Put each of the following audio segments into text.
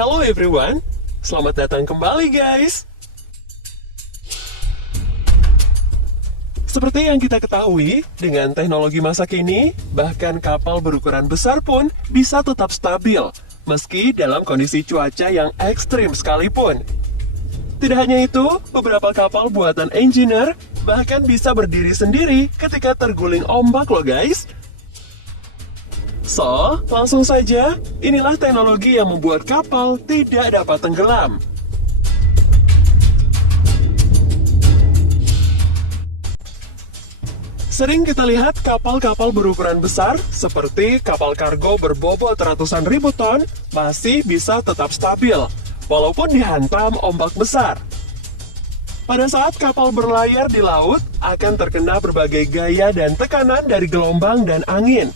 Hello everyone, selamat datang kembali guys. Seperti yang kita ketahui, dengan teknologi masa kini, bahkan kapal berukuran besar pun bisa tetap stabil, meski dalam kondisi cuaca yang ekstrim sekalipun. Tidak hanya itu, beberapa kapal buatan engineer bahkan bisa berdiri sendiri ketika terguling ombak loh guys. So, langsung saja, inilah teknologi yang membuat kapal tidak dapat tenggelam. Sering kita lihat kapal-kapal berukuran besar, seperti kapal kargo berbobot ratusan ribu ton, masih bisa tetap stabil, walaupun dihantam ombak besar. Pada saat kapal berlayar di laut, akan terkena berbagai gaya dan tekanan dari gelombang dan angin.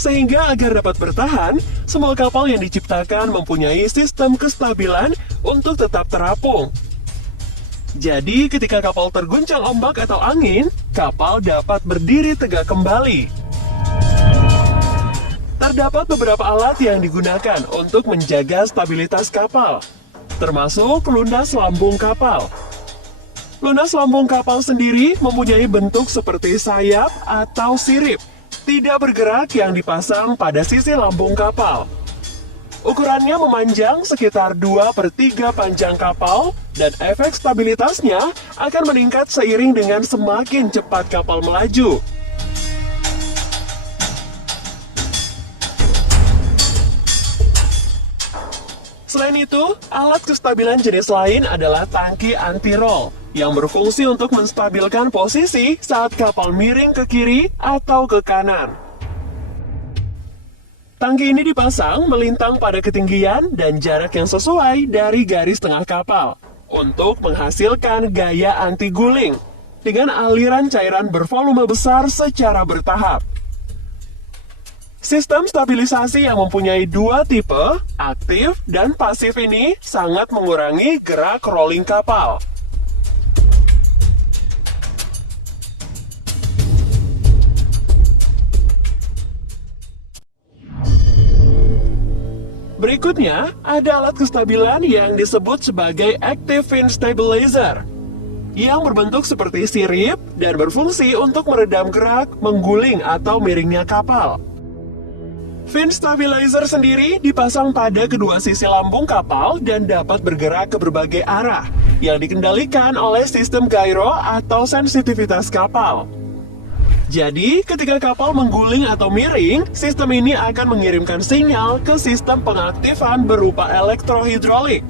Sehingga agar dapat bertahan, semua kapal yang diciptakan mempunyai sistem kestabilan untuk tetap terapung. Jadi, ketika kapal terguncang ombak atau angin, kapal dapat berdiri tegak kembali. Terdapat beberapa alat yang digunakan untuk menjaga stabilitas kapal, termasuk lunas lambung kapal. Lunas lambung kapal sendiri mempunyai bentuk seperti sayap atau sirip, tidak bergerak yang dipasang pada sisi lambung kapal. Ukurannya memanjang sekitar 2/3 panjang kapal, dan efek stabilitasnya akan meningkat seiring dengan semakin cepat kapal melaju. Selain itu, alat kestabilan jenis lain adalah tangki anti-roll, yang berfungsi untuk menstabilkan posisi saat kapal miring ke kiri atau ke kanan. Tangki ini dipasang melintang pada ketinggian dan jarak yang sesuai dari garis tengah kapal untuk menghasilkan gaya anti-guling dengan aliran cairan bervolume besar secara bertahap. Sistem stabilisasi yang mempunyai dua tipe, aktif dan pasif ini sangat mengurangi gerak rolling kapal. Berikutnya, ada alat kestabilan yang disebut sebagai Active Fin Stabilizer, yang berbentuk seperti sirip dan berfungsi untuk meredam gerak, mengguling, atau miringnya kapal. Fin Stabilizer sendiri dipasang pada kedua sisi lambung kapal dan dapat bergerak ke berbagai arah, yang dikendalikan oleh sistem gyro atau sensitivitas kapal. Jadi, ketika kapal mengguling atau miring, sistem ini akan mengirimkan sinyal ke sistem pengaktifan berupa elektrohidrolik.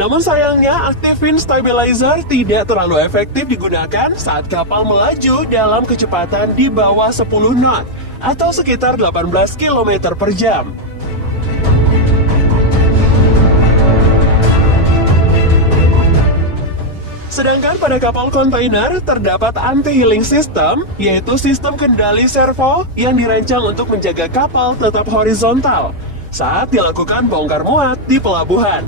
Namun sayangnya, Active Fin Stabilizer tidak terlalu efektif digunakan saat kapal melaju dalam kecepatan di bawah 10 knot atau sekitar 18 km per jam. Sedangkan pada kapal kontainer terdapat anti-heeling system, yaitu sistem kendali servo yang dirancang untuk menjaga kapal tetap horizontal saat dilakukan bongkar muat di pelabuhan.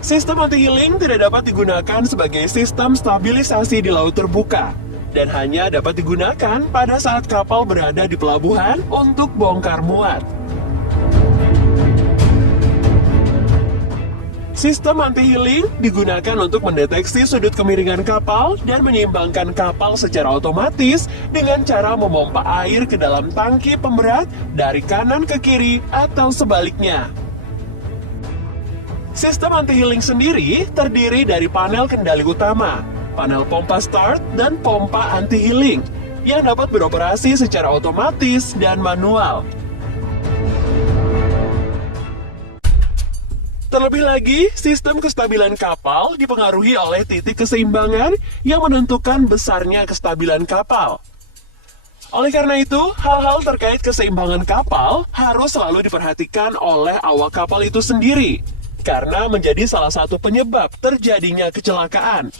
Sistem anti-heeling tidak dapat digunakan sebagai sistem stabilisasi di laut terbuka, dan hanya dapat digunakan pada saat kapal berada di pelabuhan untuk bongkar muat. Sistem anti-heeling digunakan untuk mendeteksi sudut kemiringan kapal dan menyeimbangkan kapal secara otomatis dengan cara memompa air ke dalam tangki pemberat dari kanan ke kiri atau sebaliknya. Sistem anti-heeling sendiri terdiri dari panel kendali utama, panel pompa start, dan pompa anti-heeling yang dapat beroperasi secara otomatis dan manual. Terlebih lagi, sistem kestabilan kapal dipengaruhi oleh titik keseimbangan yang menentukan besarnya kestabilan kapal. Oleh karena itu, hal-hal terkait keseimbangan kapal harus selalu diperhatikan oleh awak kapal itu sendiri, karena menjadi salah satu penyebab terjadinya kecelakaan.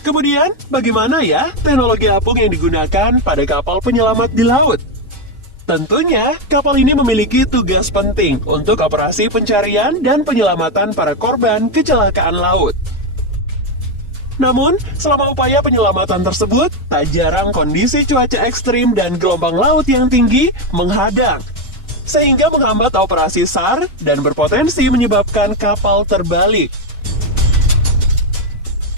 Kemudian, bagaimana ya teknologi apung yang digunakan pada kapal penyelamat di laut? Tentunya, kapal ini memiliki tugas penting untuk operasi pencarian dan penyelamatan para korban kecelakaan laut. Namun, selama upaya penyelamatan tersebut, tak jarang kondisi cuaca ekstrim dan gelombang laut yang tinggi menghadang, sehingga menghambat operasi SAR dan berpotensi menyebabkan kapal terbalik.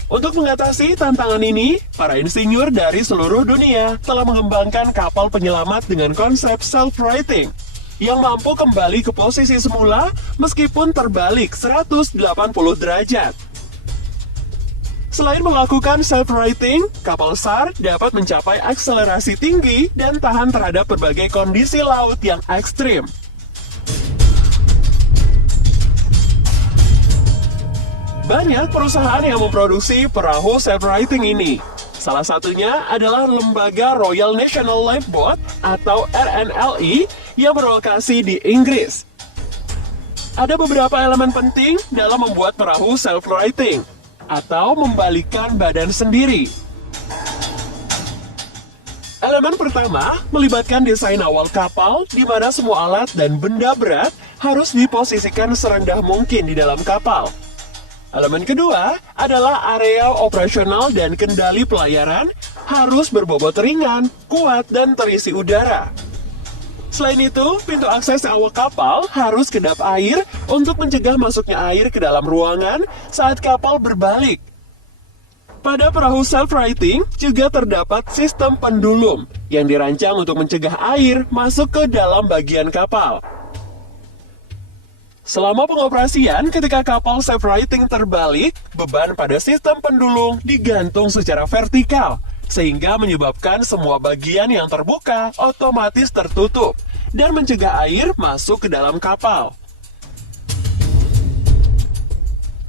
Untuk mengatasi tantangan ini, para insinyur dari seluruh dunia telah mengembangkan kapal penyelamat dengan konsep self-righting yang mampu kembali ke posisi semula meskipun terbalik 180 derajat. Selain melakukan self-righting, kapal SAR dapat mencapai akselerasi tinggi dan tahan terhadap berbagai kondisi laut yang ekstrim. Banyak perusahaan yang memproduksi perahu self-righting ini. Salah satunya adalah lembaga Royal National Lifeboat atau RNLI yang berlokasi di Inggris. Ada beberapa elemen penting dalam membuat perahu self-righting atau membalikan badan sendiri. Elemen pertama melibatkan desain awal kapal di mana semua alat dan benda berat harus diposisikan serendah mungkin di dalam kapal. Elemen kedua adalah area operasional dan kendali pelayaran harus berbobot ringan, kuat, dan terisi udara. Selain itu, pintu akses awak kapal harus kedap air untuk mencegah masuknya air ke dalam ruangan saat kapal berbalik. Pada perahu self-righting juga terdapat sistem pendulum yang dirancang untuk mencegah air masuk ke dalam bagian kapal. Selama pengoperasian, ketika kapal self-righting terbalik, beban pada sistem pendulum digantung secara vertikal, sehingga menyebabkan semua bagian yang terbuka otomatis tertutup dan mencegah air masuk ke dalam kapal.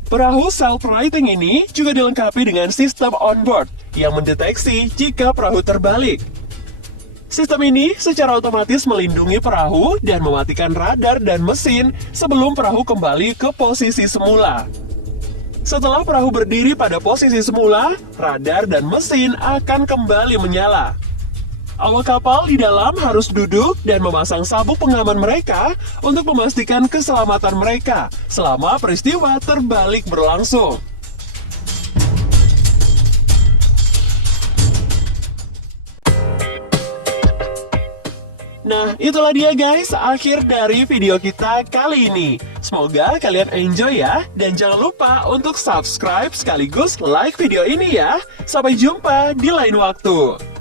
Perahu self-righting ini juga dilengkapi dengan sistem onboard yang mendeteksi jika perahu terbalik. Sistem ini secara otomatis melindungi perahu dan mematikan radar dan mesin sebelum perahu kembali ke posisi semula. Setelah perahu berdiri pada posisi semula, radar dan mesin akan kembali menyala. Awak kapal di dalam harus duduk dan memasang sabuk pengaman mereka untuk memastikan keselamatan mereka selama peristiwa terbalik berlangsung. Nah, itulah dia guys, akhir dari video kita kali ini. Semoga kalian enjoy ya, dan jangan lupa untuk subscribe sekaligus like video ini ya. Sampai jumpa di lain waktu.